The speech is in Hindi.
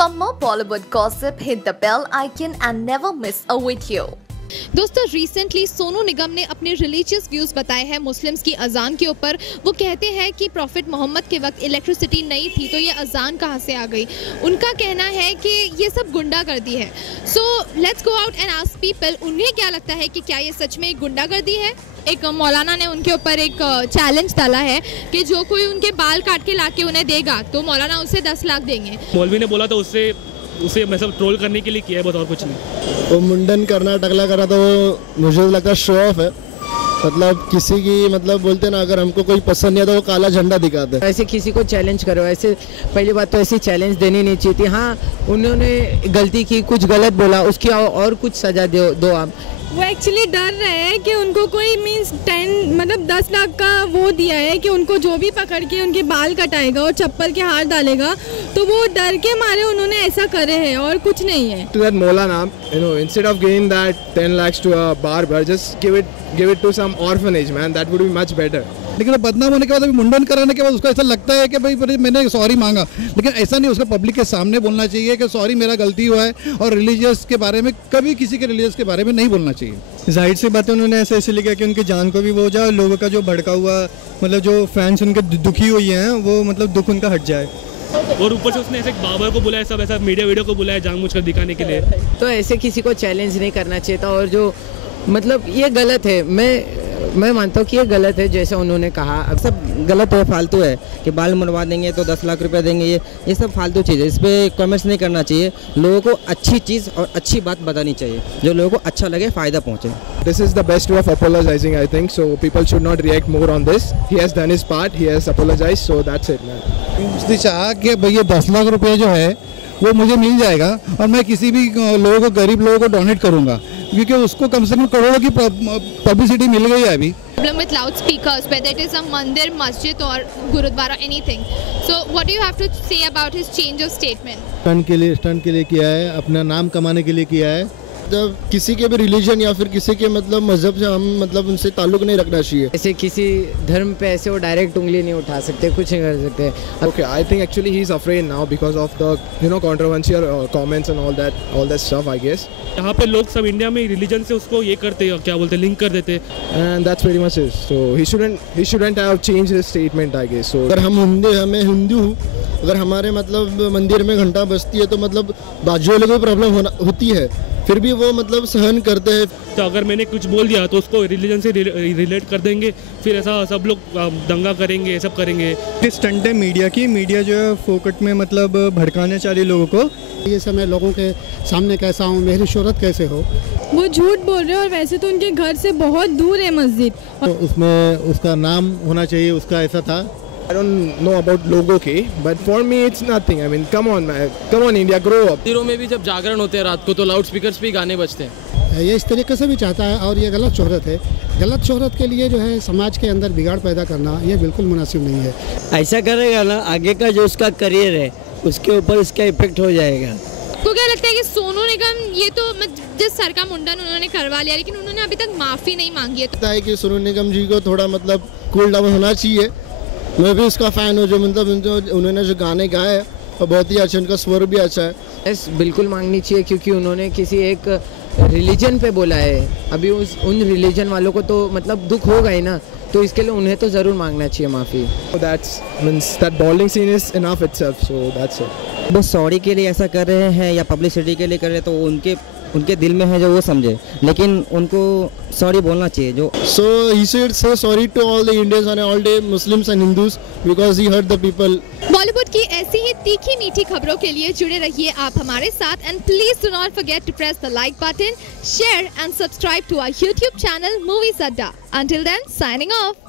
For more Bollywood gossip, hit the bell icon and never miss a video. दोस्तों रिसेंटली सोनू निगम ने अपने रिलीजियस व्यूज़ बताए हैं मुस्लिम्स की अजान के ऊपर। वो कहते हैं कि प्रॉफिट मोहम्मद के वक्त इलेक्ट्रिसिटी नहीं थी तो ये अजान कहाँ से आ गई। उनका कहना है कि ये सब गुंडागर्दी है। So let's go out and ask people उन्हें क्या लगता है कि क्या ये सच में एक गुंडागर्दी है। एक मौलाना ने उनके ऊपर एक चैलेंज डाला है कि जो कोई उनके बाल काट के लाके उन्हें देगा तो मौलाना उसे 10 लाख देंगे। मौलवी ने बोला तो उसे मतलब ट्रोल करने के लिए किया है, बस और कुछ नहीं। वो मुंडन करना टकला करना तो वो मुझे लगता है शो ऑफ है। मतलब किसी की मतलब बोलते ना, अगर हमको कोई पसंद नहीं है तो वो काला झंडा दिखाते हैं। ऐसे किसी को चैलेंज करो, ऐसे पहली बात तो ऐसी चैलेंज देनी नहीं चाहिए थी। हाँ, उन्होंने गलती की, कुछ गलत बोला, उसकी और कुछ सजा दो आप। वो एक्चुअली डर रहे हैं कि उनको कोई मींस 10 लाख का वो दिया है कि उनको जो भी पकड़ के उनके बाल कटाएगा और चप्पल के हाथ डालेगा, तो वो डर के मारे उन्होंने ऐसा करे हैं और कुछ नहीं है। To that Maulana, instead of giving that 10 lakhs to a barber, just give it to some orphanage, man. That would be much better. लेकिन बदनाम होने के बाद, अभी मुंडन कराने के बाद उसको ऐसा लगता है कि भाई मैंने सॉरी मांगा, लेकिन ऐसा नहीं। उसको पब्लिक के सामने बोलना चाहिए कि सॉरी मेरा गलती हुआ है, और रिलीजियस के बारे में कभी किसी के रिलीजियस के बारे में नहीं बोलना चाहिए। जाहिर सी बात है, उन्होंने ऐसे इसलिए किया कि उनकी जान को भी वो हो जाए और लोगों का जो भड़का हुआ मतलब जो फैंस उनके दुखी हुई हैं वो मतलब दुख उनका हट जाए। और ऊपर से उसने ऐसे बाबर को बुलाया, सब ऐसा मीडिया को बुलाया जानबूझकर दिखाने के लिए। तो ऐसे किसी को चैलेंज नहीं करना चाहिए था। और जो मतलब ये गलत है, मैं मानता हूँ कि ये गलत है जैसा उन्होंने कहा। अब सब गलत है, फालतू है कि बाल मुड़वा देंगे तो 10 लाख रुपए देंगे। ये सब फालतू चीज़ है, इस पर कमेंट्स नहीं करना चाहिए। लोगों को अच्छी चीज़ और अच्छी बात बतानी चाहिए जो लोगों को अच्छा लगे, फ़ायदा पहुँचे। This is the best way of apologizing, I think. So people should not react more on this. He has done his part. He has apologized. So that's it, man. उसने चाहा कि भैया 10 लाख रुपये जो है वो मुझे मिल जाएगा और मैं किसी भी लोगों को, गरीब लोगों को डोनेट करूंगा, क्योंकि उसको कम से कम करोड़ों की पब्लिसिटी मिल गई है अभी। Problem with loudspeakers, whether it is a mandir, masjid or gurudwara, anything. So what do you have to say about his change of statement? Stunt के लिए किया है, अपना नाम कमाने के लिए किया है। जब किसी के भी रिलीजन या फिर किसी के मतलब मजहब से हम मतलब उनसे ताल्लुक नहीं रखना चाहिए। ऐसे किसी धर्म पे ऐसे वो डायरेक्ट उंगली नहीं उठा सकते, कुछ नहीं कर सकते। Okay, I think actually he's afraid now because of the controversial comments and all that stuff, I guess. यहाँ पे लोग सब इंडिया में रिलीजन से उसको ये करते हैं, क्या बोलते हैं, लिंक कर देते हैं। And that's pretty much it. So he shouldn't have changed his statement, I guess. So अगर हमें हिंदू, अगर हमारे मतलब मंदिर में घंटा बजती है तो मतलब बाजू वाले को प्रॉब्लम होती है, फिर भी वो मतलब सहन करते हैं। तो अगर मैंने कुछ बोल दिया तो उसको रिलीजन से रिलेट कर देंगे, फिर ऐसा सब लोग दंगा करेंगे, सब करेंगे। स्टंट है मीडिया जो है फोकट में मतलब भड़काने चाहिए लोगों को। ये समय लोगों के सामने कैसा हूँ, मेरी शोहरत कैसे हो। वो झूठ बोल रहे हैं और वैसे तो उनके घर से बहुत दूर है मस्जिद। तो उसमें उसका नाम होना चाहिए, उसका ऐसा था। I don't know about logo के, but for me it's nothing. I mean, come on man, come on India, grow up. मंदिरों में भी जब जागरण होते हैं रात को तो लाउड स्पीकर्स पे गाने बजते हैं। ये इस तरीके से भी चाहता है और ये गलत शोहरत है। गलत शोहरत के लिए जो है समाज के अंदर बिगाड़ पैदा करना, ये बिल्कुल मुनासिब नहीं है। ऐसा करेगा ना, आगे का जो उसका करियर है उसके ऊपर इसका इफेक्ट हो जाएगा। को क्या लगता है कि सोनू निगम ये तो जिस सर का मुंडन उन्होंने करवा लिया, लेकिन उन्होंने अभी तक माफ़ी नहीं मांगी है। लगता है कि सोनू निगम जी को थोड़ा मतलब कूल डाउन होना चाहिए। मैं भी उसका फ़ैन हूँ, जो मतलब उन्होंने जो गाने गाए और बहुत ही अच्छा, उनका स्वर भी अच्छा है। यस, बिल्कुल मांगनी चाहिए क्योंकि उन्होंने किसी एक रिलीजन पे बोला है। अभी उन रिलीजन वालों को तो मतलब दुख होगा ही ना, तो इसके लिए उन्हें तो ज़रूर मांगना चाहिए माफ़ी। That balding scene is enough itself, so that's it. वो सॉरी के लिए ऐसा कर रहे हैं या पब्लिसिटी के लिए कर रहे हैं तो उनके दिल में है जो वो समझे, लेकिन उनको सॉरी बोलना चाहिए। जो So he should say sorry to all the Indians and all the Muslims and Hindus because he hurt the people. Bollywood की ऐसी ही तीखी मीठी खबरों के लिए जुड़े रहिए आप हमारे साथ, and please do not forget to press the like button, share and subscribe to our YouTube channel movies Adda. Until then, signing off.